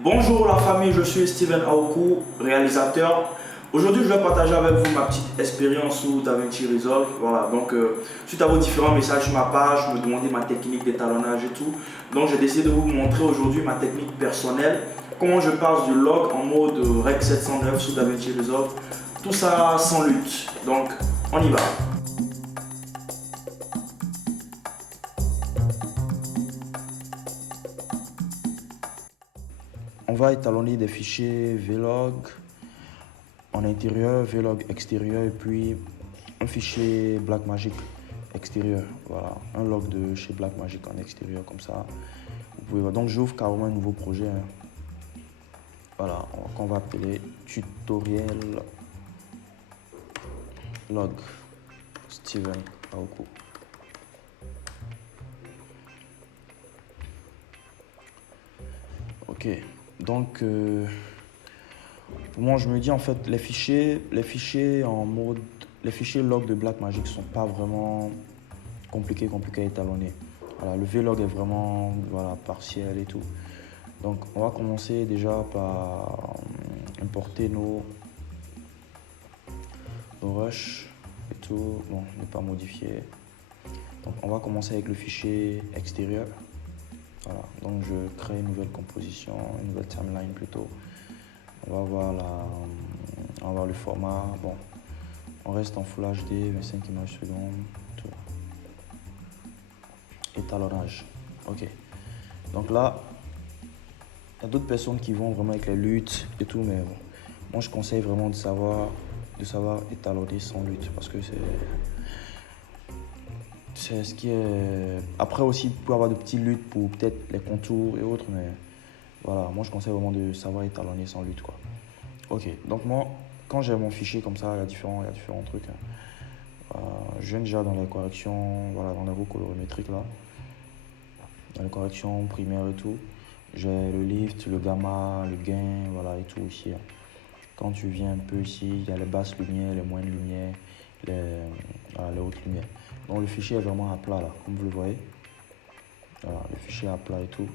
Bonjour la famille, je suis Steven Aoku, réalisateur. Aujourd'hui, je vais partager avec vous ma petite expérience sous DaVinci Resolve. Voilà, donc suite à vos différents messages sur ma page, me demander ma technique d'étalonnage et tout. Donc j'ai décidé de vous montrer aujourd'hui ma technique personnelle, comment je passe du log en mode Rec 709 sous DaVinci Resolve. Tout ça sans lutte. Donc on y va. On va étalonner des fichiers Vlog en intérieur, Vlog extérieur et puis un fichier Blackmagic extérieur. Voilà, un log de chez Blackmagic en extérieur comme ça. Vous pouvez voir. Donc j'ouvre carrément un nouveau projet. Voilà, qu'on va appeler tutoriel log Steven Aoku. Ok, donc moi je me dis en fait les fichiers en mode, les fichiers log de Blackmagic sont pas vraiment compliqués à étalonner. Voilà, le vlog est vraiment voilà, partiel et tout. Donc on va commencer déjà par importer nos rushs et tout. Bon, ne pas modifier. Donc on va commencer avec le fichier extérieur. Voilà, donc je crée une nouvelle composition, une nouvelle timeline plutôt. On va voir le format. Bon, on reste en Full HD, 25 images secondes. Tout. Étalonnage. Ok. Donc là, il y a d'autres personnes qui vont vraiment avec les luttes et tout, mais bon, moi je conseille vraiment de savoir étalonner sans lutte parce que c'est ce qui est. Après aussi, il peut y avoir de petites luttes pour peut-être les contours et autres, mais voilà, moi je conseille vraiment de savoir étalonner sans lutte quoi. Ok, donc moi, quand j'ai mon fichier comme ça, il y a différents trucs. Je viens déjà dans les corrections, voilà, dans les roues colorimétriques là, dans les corrections primaires et tout. J'ai le lift, le gamma, le gain, voilà, et tout ici. Quand tu viens un peu ici, il y a les basses lumières, les moyennes lumières, les hautes lumières. Donc le fichier est vraiment à plat là, comme vous le voyez. Voilà, le fichier est à plat et tout.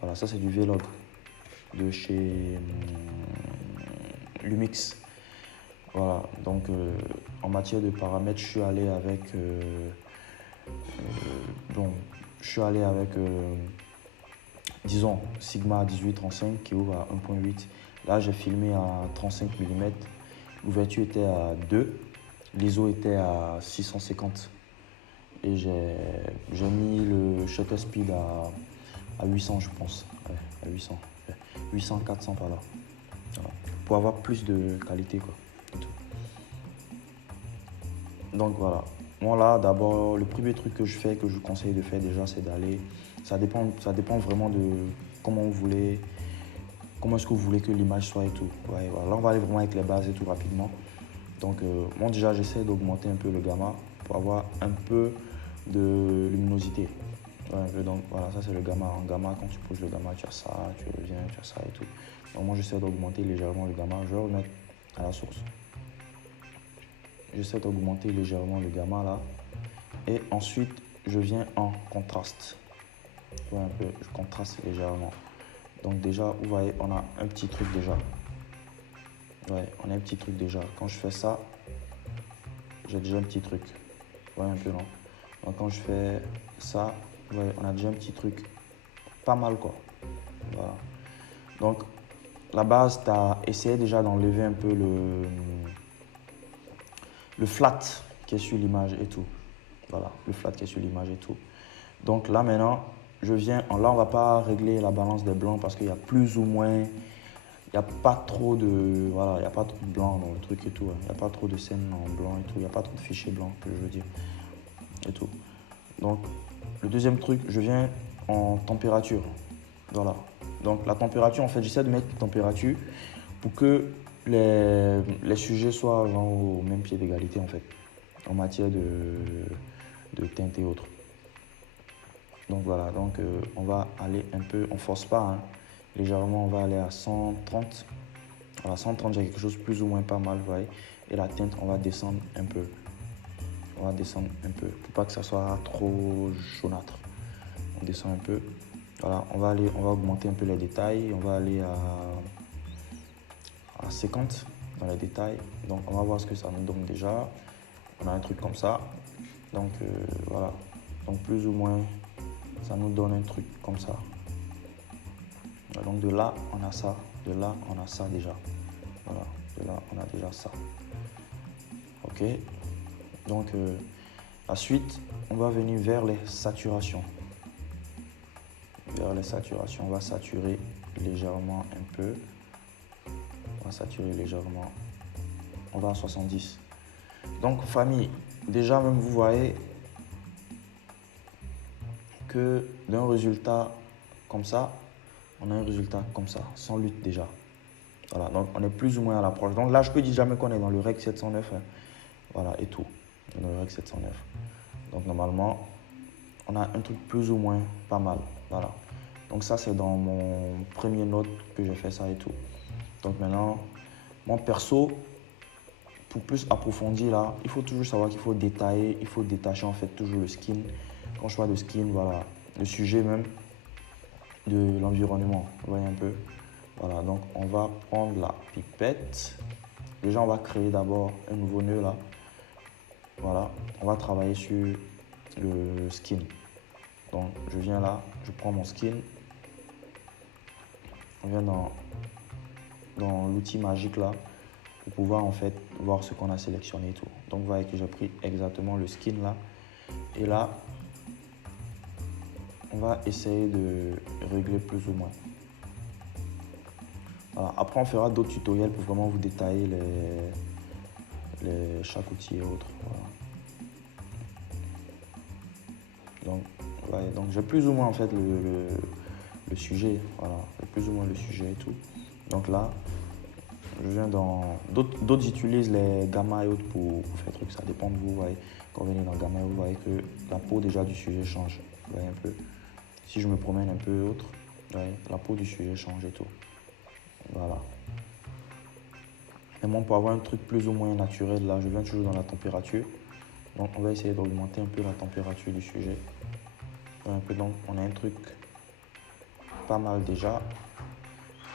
Voilà, ça c'est du Vlog de chez Lumix. Voilà, donc en matière de paramètres, je suis allé avec disons Sigma 1835 qui ouvre à 1.8. Là j'ai filmé à 35 mm, l'ouverture était à 2, l'ISO était à 650 et j'ai mis le shutter speed à 800 je pense, ouais, à 800, 800 400 par là, voilà. Pour avoir plus de qualité quoi. Donc voilà, moi là d'abord le premier truc que je fais, que je vous conseille de faire déjà, c'est d'aller, ça dépend vraiment de comment est-ce que vous voulez que l'image soit et tout. Ouais, voilà. Là on va aller vraiment avec les bases et tout rapidement. Donc moi déjà j'essaie d'augmenter un peu le gamma pour avoir un peu de luminosité. Ouais, donc voilà, ça c'est le gamma. En gamma, quand tu poses le gamma, tu as ça, tu reviens, tu as ça et tout. Donc moi j'essaie d'augmenter légèrement le gamma. Je vais remettre à la source. J'essaie d'augmenter légèrement le gamma là. Et ensuite, je viens en contraste. Ouais, un peu, je contraste légèrement. Donc déjà, vous voyez, on a un petit truc déjà. Ouais, on a un petit truc déjà. Quand je fais ça, j'ai déjà un petit truc. Ouais, un peu non. Donc quand je fais ça, ouais, on a déjà un petit truc. Pas mal quoi. Voilà. Donc la base, tu as essayé déjà d'enlever un peu le flat qui est sur l'image et tout. Voilà, le flat qui est sur l'image et tout. Donc là maintenant, là on va pas régler la balance des blancs parce qu'il y a plus ou moins, il n'y a pas trop de, voilà, il y a pas trop de blanc dans le truc et tout. Il n'y a pas trop de scènes en blanc et tout. Il n'y a pas trop de fichiers blancs que je veux dire et tout. Donc le deuxième truc, je viens en température. Voilà. Donc la température, en fait, j'essaie de mettre une température pour que les sujets soient genre, au même pied d'égalité en fait, en matière de teinte et autres. Donc voilà, donc on va aller un peu, on force pas, hein, légèrement, on va aller à 130. À 130, j'ai quelque chose plus ou moins pas mal, vous voyez. Et la teinte, on va descendre un peu. On va descendre un peu pour pas que ça soit trop jaunâtre. On descend un peu. Voilà, on va augmenter un peu les détails. On va aller à 50 dans les détails. Donc on va voir ce que ça nous donne déjà. On a un truc comme ça. Donc voilà. Donc plus ou moins, ça nous donne un truc comme ça. Donc de là, on a ça. De là, on a ça déjà. Voilà. De là, on a déjà ça. Ok. Donc ensuite, on va venir vers les saturations. Vers les saturations, on va saturer légèrement un peu. On va saturer légèrement. On va à 70. Donc famille, déjà même vous voyez que d'un résultat comme ça, on a un résultat comme ça, sans lutte déjà. Voilà, donc on est plus ou moins à l'approche. Donc là, je peux dire jamais qu'on est dans le REC 709. Hein. Voilà, et tout. Dans le REC 709. Donc normalement, on a un truc plus ou moins pas mal. Voilà. Donc ça, c'est dans mon premier note que j'ai fait ça et tout. Donc maintenant, mon perso, pour plus approfondir là, il faut toujours savoir qu'il faut détailler, il faut détacher en fait toujours le skin. Quand je parle de skin, voilà, le sujet même de l'environnement. Vous voyez un peu. Voilà, donc on va prendre la pipette. Déjà, on va créer d'abord un nouveau nœud là. Voilà, on va travailler sur le skin. Donc, je viens là, je prends mon skin. On vient dans l'outil magique là pour pouvoir en fait voir ce qu'on a sélectionné et tout. Donc, vous voyez que j'ai pris exactement le skin là. Et là, on va essayer de régler plus ou moins. Voilà. Après, on fera d'autres tutoriels pour vraiment vous détailler chaque outil et autres. Voilà. Donc, ouais, donc j'ai plus ou moins en fait le sujet. Voilà, plus ou moins le sujet et tout. Donc là, je viens dans. D'autres utilisent les gamma et autres pour faire truc. Ça dépend de vous. Voyez. Quand vous venez dans gamma, vous voyez que la peau déjà du sujet change. Vous voyez un peu. Si je me promène un peu autre, voyez, la peau du sujet change et tout. Voilà. Et moi, pour avoir un truc plus ou moins naturel, là, je viens toujours dans la température. Donc, on va essayer d'augmenter un peu la température du sujet. Un peu, donc, on a un truc pas mal déjà.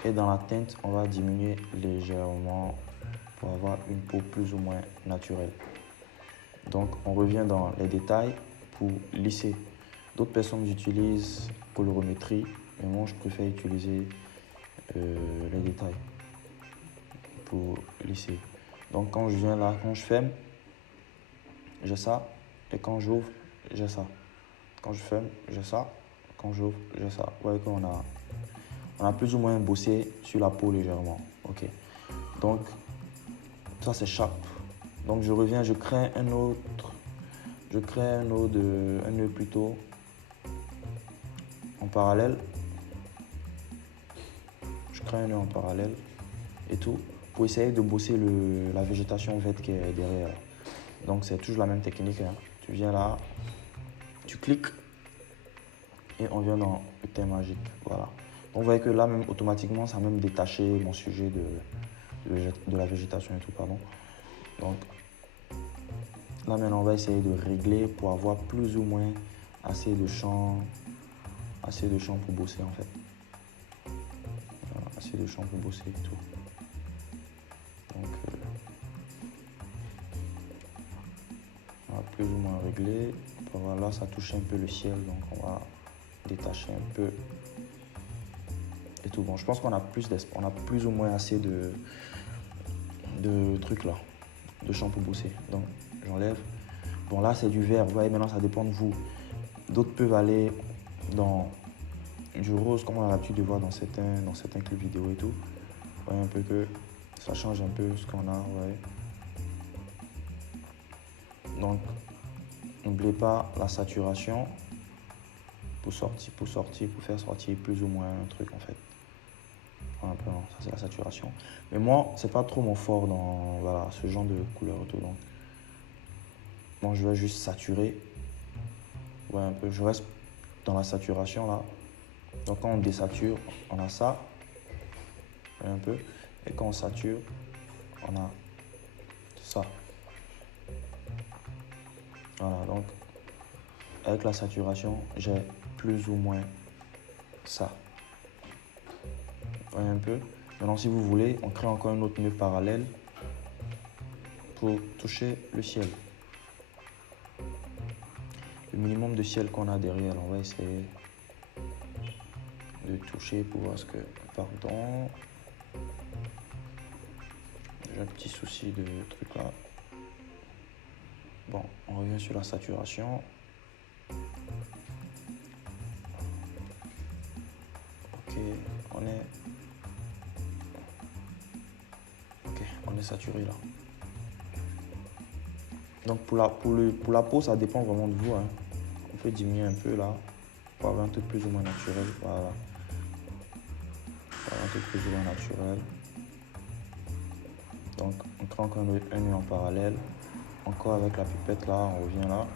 Et dans la teinte, on va diminuer légèrement pour avoir une peau plus ou moins naturelle. Donc, on revient dans les détails pour lisser. D'autres personnes utilisent colorimétrie, mais moi, je préfère utiliser les détails pour lisser. Donc, quand je viens là, quand je ferme, j'ai ça. Et quand j'ouvre, j'ai ça. Quand je ferme, j'ai ça. Quand j'ouvre, j'ai ça. Vous voyez qu'on a plus ou moins bossé sur la peau légèrement. Ok. Donc, ça c'est sharp. Donc, je reviens, je crée un autre. Je crée un nœud plutôt en parallèle. Je crée un nœud en parallèle et tout pour essayer de bosser la végétation verte qui est derrière. Donc, c'est toujours la même technique. Hein. Tu viens là, tu cliques et on vient dans le thème magique. Voilà. Donc, vous voyez que là, même automatiquement, ça a même détaché mon sujet de la végétation et tout, pardon. Donc, là, maintenant, on va essayer de régler pour avoir plus ou moins assez de champ pour bosser, en fait. Voilà, assez de champ pour bosser et tout. Donc, on va plus ou moins régler. Voilà, là, ça touche un peu le ciel, donc on va détacher un peu et tout. Bon, je pense qu'on a plus ou moins assez de trucs là, de champ pour bosser. Donc, j'enlève. Bon, là, c'est du vert. Vous voyez, maintenant, ça dépend de vous. D'autres peuvent aller dans du rose, comme on a l'habitude de voir dans certains clips vidéo et tout. Vous voyez un peu que ça change un peu ce qu'on a. Ouais. Donc, n'oubliez pas la saturation pour faire sortir plus ou moins un truc en fait. Voilà, ça c'est la saturation. Mais moi, c'est pas trop mon fort dans voilà, ce genre de couleur et tout. Donc, moi, je vais juste saturer. Ouais, un peu. Je reste dans la saturation là. Donc, quand on désature, on a ça. Un peu. Et quand on sature, on a ça. Voilà, donc avec la saturation, j'ai plus ou moins ça. Vous voyez un peu. Maintenant, si vous voulez, on crée encore un autre nœud parallèle pour toucher le ciel. Le minimum de ciel qu'on a derrière, on va essayer de toucher pour voir ce que... Pardon. J'ai un petit souci de truc là. Bon, on revient sur la saturation. Ok, on est saturé là. Donc pour la peau, ça dépend vraiment de vous, hein. On peut diminuer un peu là pour avoir un truc plus ou moins naturel. Voilà. Pour avoir un truc plus ou moins naturel. Donc on crée encore un nœud en parallèle. Encore avec la pipette là, on revient là.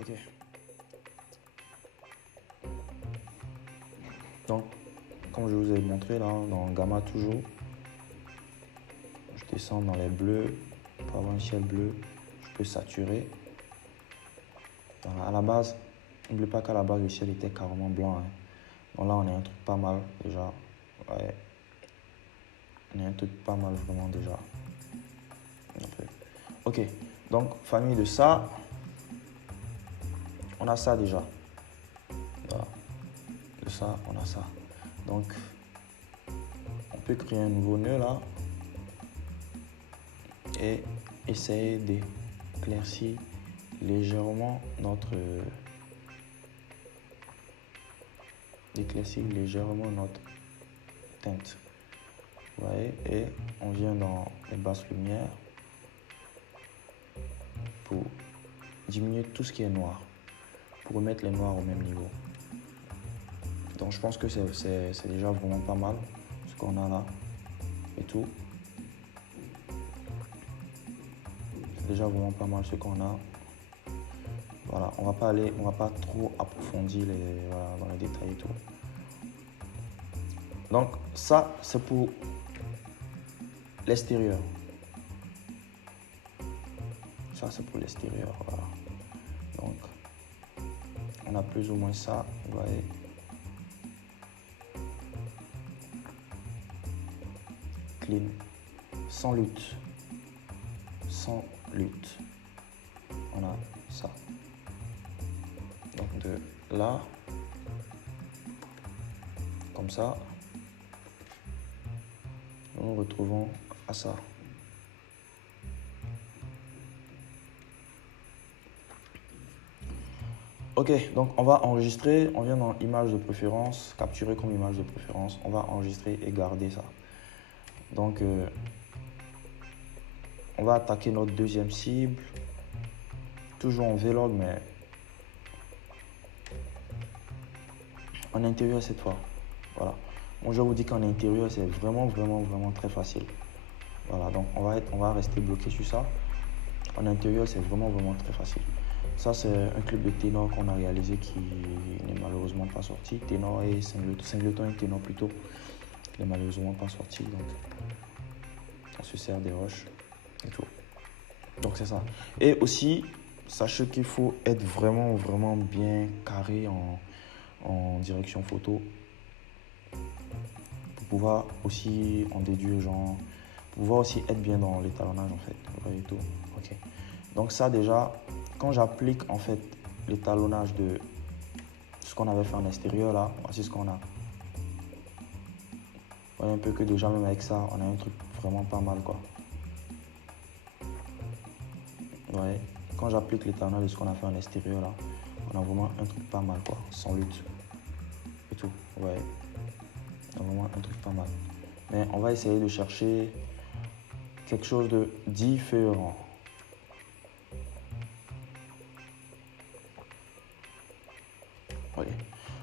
Ok. Donc, comme je vous ai montré là, dans Gamma toujours, je descends dans les bleus pour avoir un ciel bleu. Je peux saturer. Voilà, à la base, n'oubliez pas qu'à la base, le ciel était carrément blanc, hein. Donc là, on est un truc pas mal déjà. Ouais. On est un truc pas mal vraiment déjà. Ok, donc famille de ça, on a ça déjà. Voilà. De ça, on a ça. Donc, on peut créer un nouveau nœud là et essayer d'éclaircir légèrement notre teinte. Vous voyez, et on vient dans les basses lumières pour diminuer tout ce qui est noir, pour remettre les noirs au même niveau. Donc je pense que c'est déjà vraiment pas mal ce qu'on a là et tout. C'est déjà vraiment pas mal ce qu'on a. Voilà, on va pas trop approfondir dans les détails et tout. Donc ça, c'est pour l'extérieur. Ça, c'est pour l'extérieur, voilà. Donc, on a plus ou moins ça, vous voyez. Clean, sans lutte. Sans lutte. On a ça. Donc de là, comme ça, nous nous retrouvons à ça. Ok, donc on va enregistrer, on vient dans image de préférence, capturer comme image de préférence, on va enregistrer et garder ça. Donc on va attaquer notre deuxième cible, toujours en Vlog, mais en intérieur cette fois. Voilà. Bon, je vous dis qu'en intérieur, c'est vraiment très facile. Voilà, donc on va rester bloqué sur ça. En intérieur, c'est vraiment très facile. Ça, c'est un clip de Ténor qu'on a réalisé qui n'est malheureusement pas sorti. Ténor et Singleton et Ténor plutôt. Il n'est malheureusement pas sorti, donc on se sert des rushs et tout. Donc c'est ça. Et aussi, sachez qu'il faut être vraiment bien carré en direction photo pour pouvoir aussi en déduire, genre, pour pouvoir aussi être bien dans l'étalonnage en fait. Vous voyez tout. Ok. Donc ça déjà, quand j'applique en fait l'étalonnage de ce qu'on avait fait en extérieur là, voici ce qu'on a. Vous voyez un peu que déjà même avec ça, on a un truc vraiment pas mal quoi. Vous voyez, quand j'applique l'étalonnage de ce qu'on a fait en extérieur là, on a vraiment un truc pas mal quoi, sans lutte et tout. Vous voyez, on a vraiment un truc pas mal. Mais on va essayer de chercher quelque chose de différent.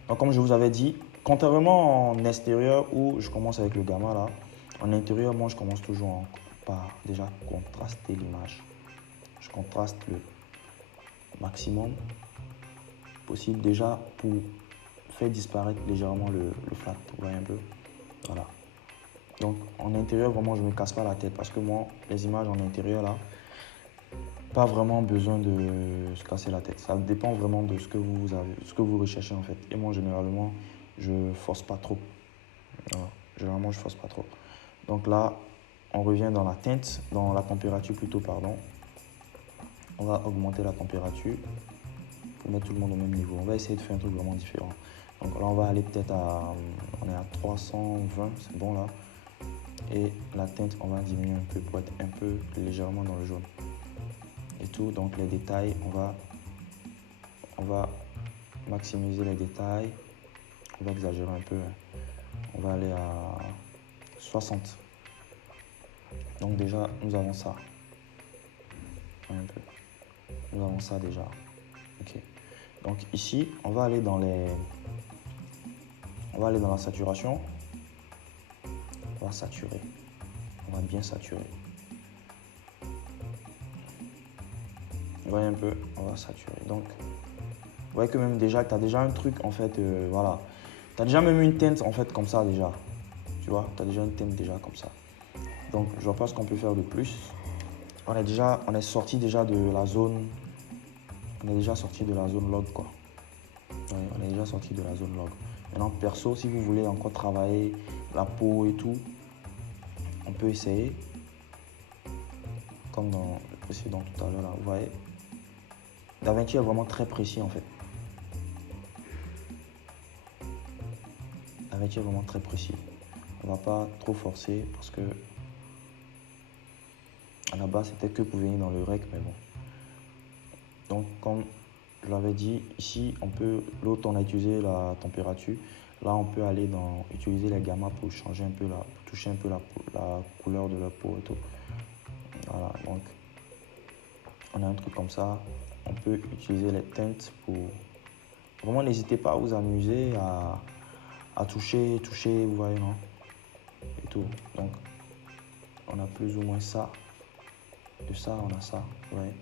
Donc comme je vous avais dit, contrairement en extérieur où je commence avec le gamma là, En intérieur, moi, je commence toujours par déjà contraster l'image. Je contraste le maximum possible déjà pour faire disparaître légèrement le flat. Vous voyez un peu? Voilà. Donc en intérieur, vraiment, je ne me casse pas la tête parce que moi, les images en intérieur, là, pas vraiment besoin de se casser la tête. Ça dépend vraiment de ce que vous avez, ce que vous recherchez en fait. Et moi, généralement, je force pas trop. Voilà. Généralement, je force pas trop. Donc là, on revient dans la teinte, dans la température plutôt, pardon. On va augmenter la température pour mettre tout le monde au même niveau. On va essayer de faire un truc vraiment différent. Donc là, on va aller peut-être à, on est à 320, c'est bon là. Et la teinte, on va diminuer un peu pour être un peu légèrement dans le jaune. Et tout, donc les détails, on va maximiser les détails. On va exagérer un peu. On va aller à 60. Donc déjà, nous avons ça. Un peu. Nous avons ça déjà. Ok. Donc ici, on va aller dans la saturation. On va saturer. On va bien saturer. Vous voyez un peu, on va saturer. Donc, vous voyez que même déjà, tu as déjà un truc en fait, voilà. Tu as déjà même une teinte en fait comme ça déjà. Tu vois, tu as déjà une teinte déjà comme ça. Donc, je vois pas ce qu'on peut faire de plus. On est sorti déjà de la zone. On est déjà sorti de la zone log quoi. Ouais, on est déjà sorti de la zone log. Maintenant, perso, si vous voulez encore travailler la peau et tout, on peut essayer. Comme dans le précédent tout à l'heure là, vous voyez. DaVinci est vraiment très précis en fait. DaVinci est vraiment très précis. On va pas trop forcer parce que à la base c'était que pour venir dans le rec, mais bon. Donc comme je l'avais dit, ici on peut, l'autre on a utilisé la température. Là on peut aller dans utiliser les gammas pour changer un peu pour toucher un peu la couleur de la peau et tout. Voilà, donc on a un truc comme ça. On peut utiliser les teintes pour. Vraiment n'hésitez pas à vous amuser, à toucher, vous voyez, non? Et tout. Donc on a plus ou moins ça. De ça, on a ça, ouais.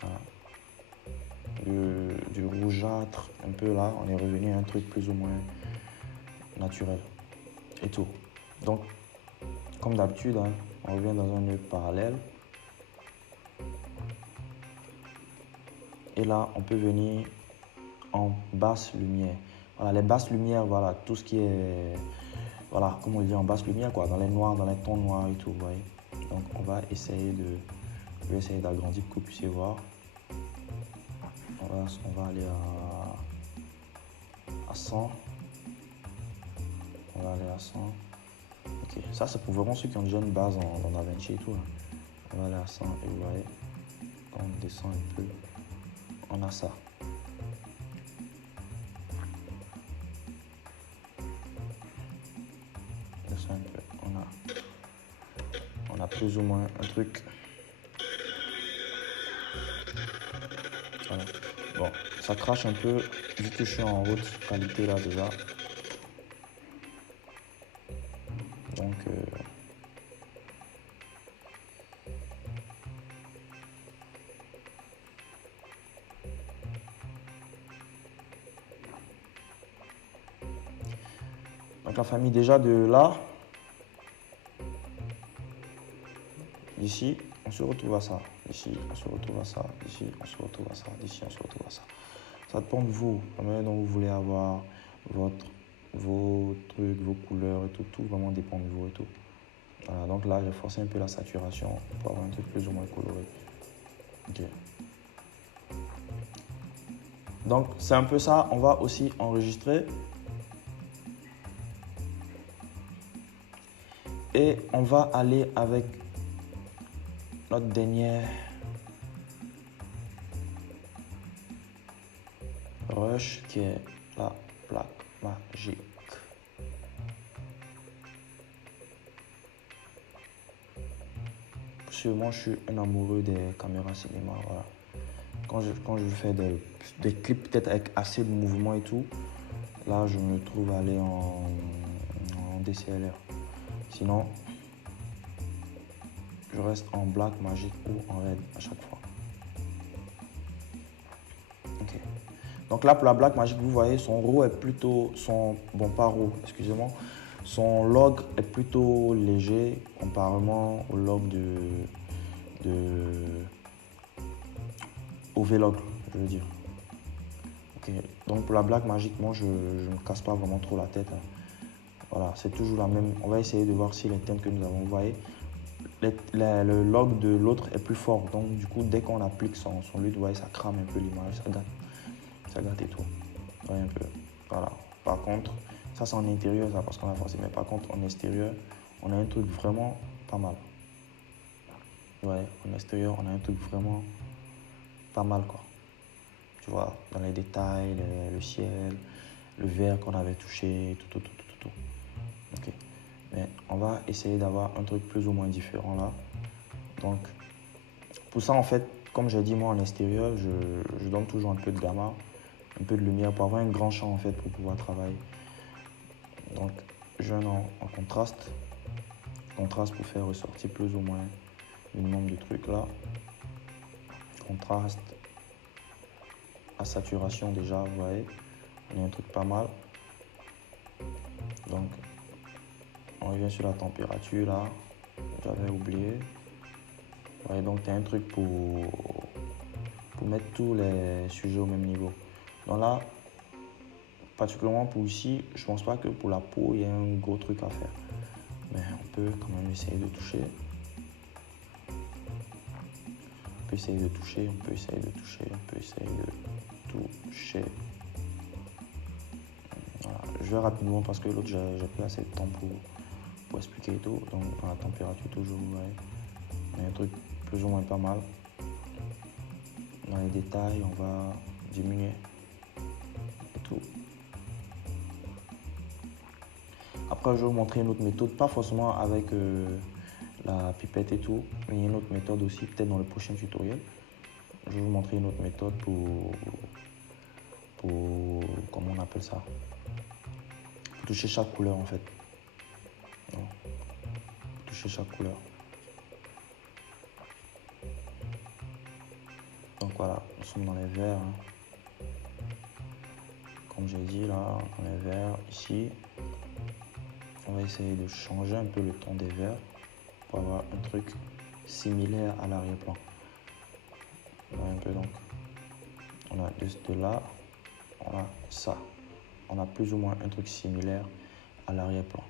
Voilà. Du rougeâtre, un peu là, on est revenu à un truc plus ou moins naturel. Et tout. Donc, comme d'habitude, hein, on revient dans un œil parallèle. Et là, on peut venir en basse lumière. Voilà, les basses lumières, voilà, tout ce qui est, voilà, comme on dit en basse lumière, quoi, dans les noirs, dans les tons noirs et tout, vous voyez. Donc, on va essayer d'agrandir pour que vous puissiez voir. On va aller à 100. On va aller à 100. Ok, ça c'est pour vraiment ceux qui ont déjà une base dans DaVinci et tout. Hein. On va aller à 100 et vous voyez, quand on descend un peu, on a ça. On descend un peu, on a plus ou moins un truc. Voilà. Bon, ça crache un peu vu que je suis en haute qualité là déjà. Donc la famille déjà de là, d'ici, on se retrouve à ça. Ici, on se retrouve à ça. Ici, on se retrouve à ça. D'ici, on se retrouve à ça. Ça dépend de vous, la manière dont vous voulez avoir vos trucs, vos couleurs et tout. Tout vraiment dépend de vous et tout. Voilà, donc là, j'ai forcé un peu la saturation pour avoir un truc plus ou moins coloré. Ok. Donc, c'est un peu ça. On va aussi enregistrer. Et on va aller avec notre dernière rush qui est la plaque magique. Parce que moi, je suis un amoureux des caméras cinéma. Voilà. Quand je fais des clips peut-être avec assez de mouvement et tout, là, je me trouve aller en DCLR. Sinon, je reste en black, magique ou en red à chaque fois. Ok. Donc là, pour la black magique, vous voyez, son row est plutôt, bon, pas row, excusez-moi, son log est plutôt léger comparément au log au vlog, je veux dire. Ok. Donc pour la black magique, moi, je ne me casse pas vraiment trop la tête. Hein. Voilà, c'est toujours la même. On va essayer de voir si les thèmes que nous avons, vous voyez, le log de l'autre est plus fort. Donc du coup, dès qu'on applique son LUT, vous voyez, ça crame un peu l'image, ça gâte et tout. Vous voyez un peu. Voilà. Par contre, ça c'est en intérieur, ça, parce qu'on a forcé. Mais par contre, en extérieur, on a un truc vraiment pas mal. Ouais, en extérieur, on a un truc vraiment pas mal, quoi. Tu vois, dans les détails, le ciel, le verre qu'on avait touché, tout. Ok. Mais on va essayer d'avoir un truc plus ou moins différent là. Donc, pour ça, en fait, comme j'ai dit, moi, en extérieur, je donne toujours un peu de gamma, un peu de lumière pour avoir un grand champ, en fait, pour pouvoir travailler. Donc, je viens en contraste. Contraste pour faire ressortir plus ou moins le nombre de trucs là. Contraste à saturation déjà, vous voyez. On a un truc pas mal. Donc, on revient sur la température là. J'avais oublié. Ouais, donc, tu as un truc pour mettre tous les sujets au même niveau. Donc là, particulièrement pour ici, je pense pas que pour la peau, il y ait un gros truc à faire. Mais on peut quand même essayer de toucher. On peut essayer de toucher, on peut essayer de toucher, on peut essayer de toucher. Voilà. Je vais rapidement parce que l'autre, j'ai pris assez de temps pour expliquer et tout. Donc, dans la température, toujours, ouais. Il y a un truc plus ou moins pas mal. Dans les détails, on va diminuer et tout. Après, je vais vous montrer une autre méthode, pas forcément avec la pipette et tout, mais il y a une autre méthode aussi, peut-être dans le prochain tutoriel. Je vais vous montrer une autre méthode pour comment on appelle ça, pour toucher chaque couleur en fait. Pour toucher chaque couleur. Donc voilà, nous sommes dans les verts. Hein. Comme j'ai dit là, dans les verts, ici, on va essayer de changer un peu le ton des verts pour avoir un truc similaire à l'arrière-plan. Un peu donc. On a de là, on a ça. On a plus ou moins un truc similaire à l'arrière-plan.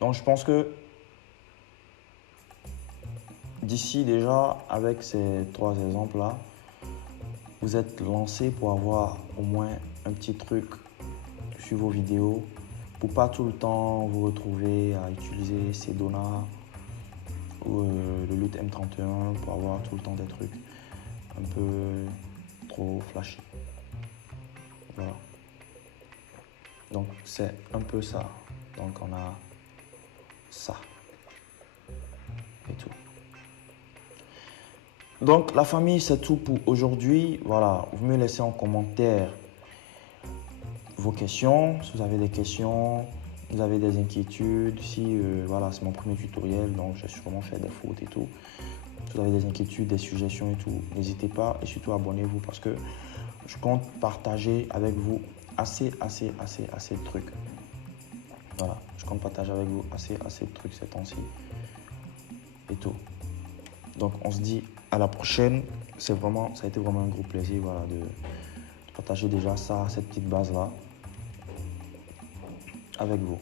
Donc je pense que d'ici déjà, avec ces 3 exemples-là, vous êtes lancé pour avoir au moins un petit truc sur vos vidéos, pour pas tout le temps vous retrouver à utiliser Sedona ou le LUT M31 pour avoir tout le temps des trucs un peu trop flashy. Voilà. Donc c'est un peu ça. Donc on a ça et tout. Donc la famille, c'est tout pour aujourd'hui. Voilà, vous me laissez en commentaire vos questions. Si vous avez des questions, vous avez des inquiétudes, si voilà, c'est mon premier tutoriel, donc j'ai sûrement fait des fautes et tout. Si vous avez des inquiétudes, des suggestions et tout, n'hésitez pas et surtout abonnez-vous parce que je compte partager avec vous assez de trucs. Voilà, je compte partager avec vous assez de trucs ces temps-ci et tout. Donc on se dit à la prochaine. Ça a été vraiment un gros plaisir voilà, de partager déjà ça, cette petite base là avec vous.